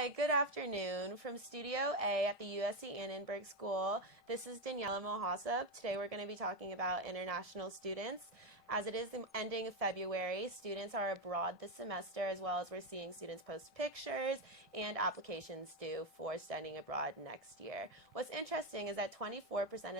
Hi, good afternoon. From Studio A at the USC Annenberg School, this is Daniela Mohasab. Today we're going to be talking about international students. As it is the ending of February, students are abroad this semester, as well as we're seeing students post pictures and applications due for studying abroad next year. What's interesting is that 24%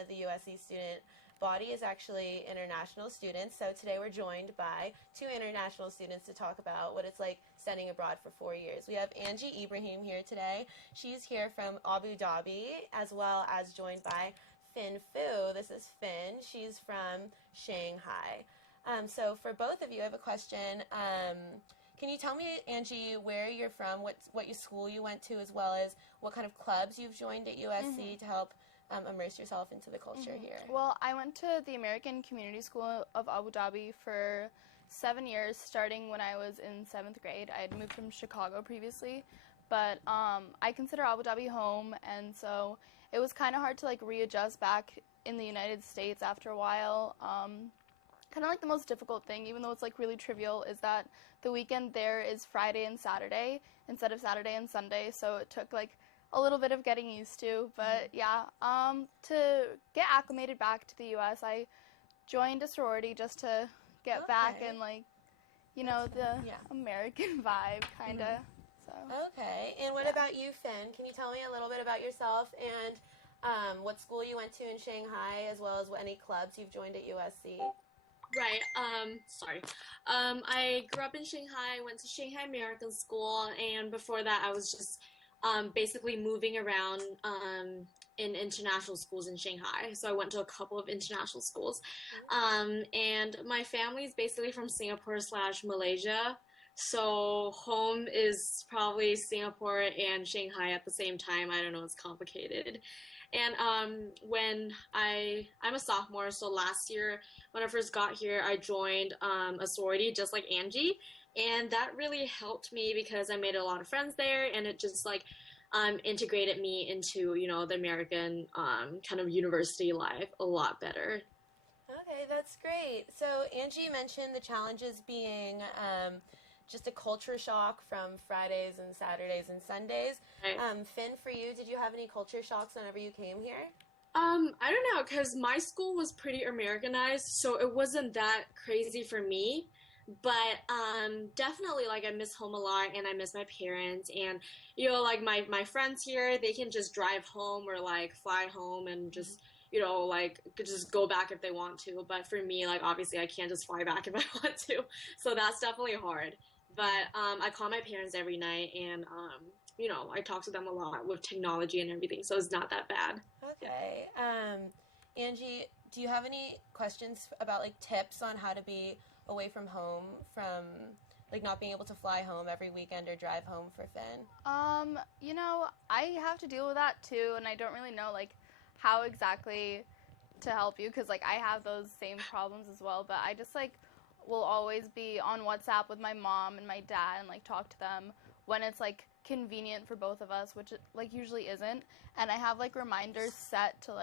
of the USC student body is actually international students, so today we're joined by two international students to talk about what it's like studying abroad for 4 years. We have Angie Ibrahim here today. She's here from Abu Dhabi, as well as joined by Finn Fu. This is Finn. She's from Shanghai. So for both of you, I have a question. Can you tell me, Angie, where you're from, what school you went to, as well as what kind of clubs you've joined at USC to help immerse yourself into the culture here? Well, I went to the American Community School of Abu Dhabi for 7 years, starting when I was in 7th grade. I had moved from Chicago previously, but I consider Abu Dhabi home, and so it was kind of hard to readjust back in the United States after a while. Kind of like the most difficult thing, even though it's really trivial, is that the weekend there is Friday and Saturday instead of Saturday and Sunday, so it took a little bit of getting used to, but yeah, to get acclimated back to the U.S., I joined a sorority just to get back in, the American vibe, kind of, so. Okay, and what about you, Finn? Can you tell me a little bit about yourself and what school you went to in Shanghai, as well as any clubs you've joined at USC? Right, I grew up in Shanghai, went to Shanghai American School, and before that I was just basically moving around in international schools in Shanghai. So I went to a couple of international schools. And my family is basically from Singapore/Malaysia. So home is probably Singapore and Shanghai at the same time. I don't know, it's complicated. And when I'm a sophomore, so last year when I first got here, I joined a sorority just like Angie. And that really helped me because I made a lot of friends there, and it just integrated me into, the American kind of university life a lot better. Okay, that's great. So Angie mentioned the challenges being just a culture shock from Fridays and Saturdays and Sundays. Right. Finn, for you, did you have any culture shocks whenever you came here? I don't know, because my school was pretty Americanized, so it wasn't that crazy for me. But definitely, I miss home a lot, and I miss my parents, and my friends here, they can just drive home or fly home and just could just go back if they want to. But for me, obviously I can't just fly back if I want to, so that's definitely hard. But I call my parents every night, and I talk to them a lot with technology and everything, so it's not that bad. Okay. Angie, do you have any questions about tips on how to be away from home, from not being able to fly home every weekend or drive home for Finn? I have to deal with that too, and I don't really know how exactly to help you, because I have those same problems as well, but I just will always be on WhatsApp with my mom and my dad and talk to them when it's convenient for both of us, which it usually isn't. And I have reminders set to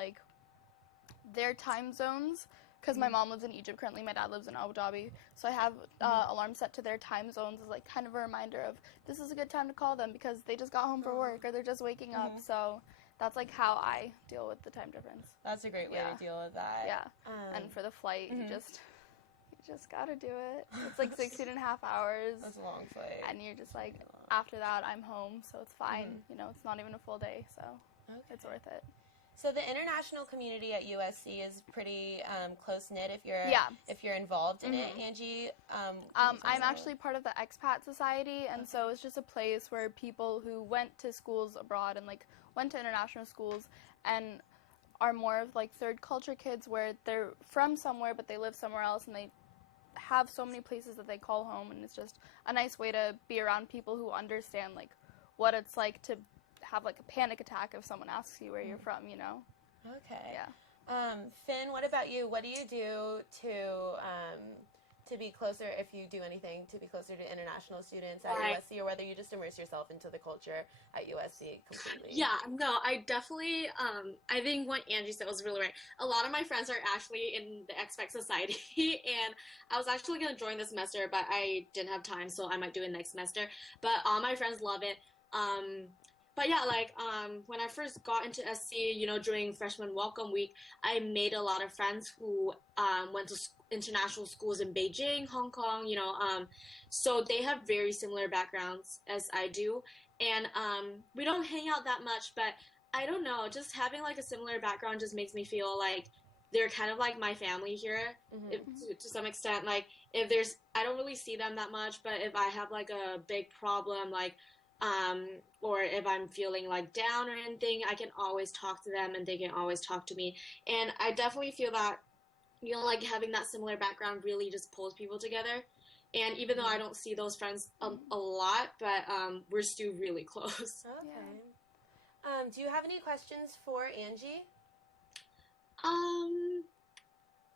their time zones, because my mom lives in Egypt currently, my dad lives in Abu Dhabi, so I have alarms set to their time zones as kind of a reminder of this is a good time to call them because they just got home from work or they're just waking up. So that's how I deal with the time difference. That's a great way to deal with that. Yeah. And for the flight, you just gotta do it. It's 16 and a half hours. That's a long flight. And you're just after that I'm home, so it's fine. It's not even a full day, so it's worth it. So the international community at USC is pretty close-knit if you're involved in it. Angie? I'm actually part of the expat society, and so it's just a place where people who went to schools abroad and went to international schools and are more of third culture kids, where they're from somewhere but they live somewhere else, and they have so many places that they call home, and it's just a nice way to be around people who understand what it's like to have a panic attack if someone asks you where you're from, Okay. Yeah. Finn, what about you? What do you do to be closer, if you do anything, to be closer to international students at USC, or whether you just immerse yourself into the culture at USC completely? Yeah, no, I definitely, I think what Angie said was really right. A lot of my friends are actually in the expat society, and I was actually going to join this semester, but I didn't have time, so I might do it next semester. But all my friends love it. But yeah, like when I first got into SC, during freshman welcome week, I made a lot of friends who went to international schools in Beijing, Hong Kong, so they have very similar backgrounds as I do, and we don't hang out that much, but I don't know, just having like a similar background just makes me feel like they're kind of like my family here, if, to some extent. Like if I don't really see them that much, but if I have like a big problem, like or if I'm feeling like down or anything, I can always talk to them and they can always talk to me. And I definitely feel that, like having that similar background really just pulls people together. And even though I don't see those friends a lot, but we're still really close. Okay. Do you have any questions for Angie?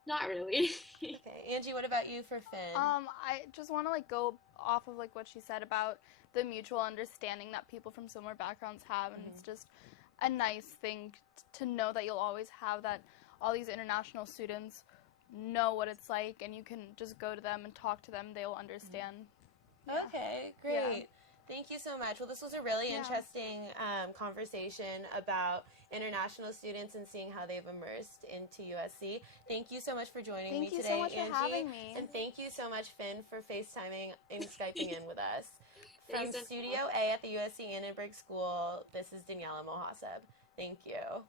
Not really. Okay, Angie, what about you for Finn? I just want to like go off of like what she said about the mutual understanding that people from similar backgrounds have, and it's just a nice thing to know that you'll always have that all these international students know what it's like, and you can just go to them and talk to them. They will understand. Yeah. Okay, great. Yeah. Thank you so much. Well, this was a really interesting conversation about international students and seeing how they've immersed into USC. Thank you so much for joining me today, Angie. Thank you so much for having me. And thank you so much, Finn, for FaceTiming and Skyping in with us. From Studio A at the USC Annenberg School, this is Daniela Mohaseb. Thank you.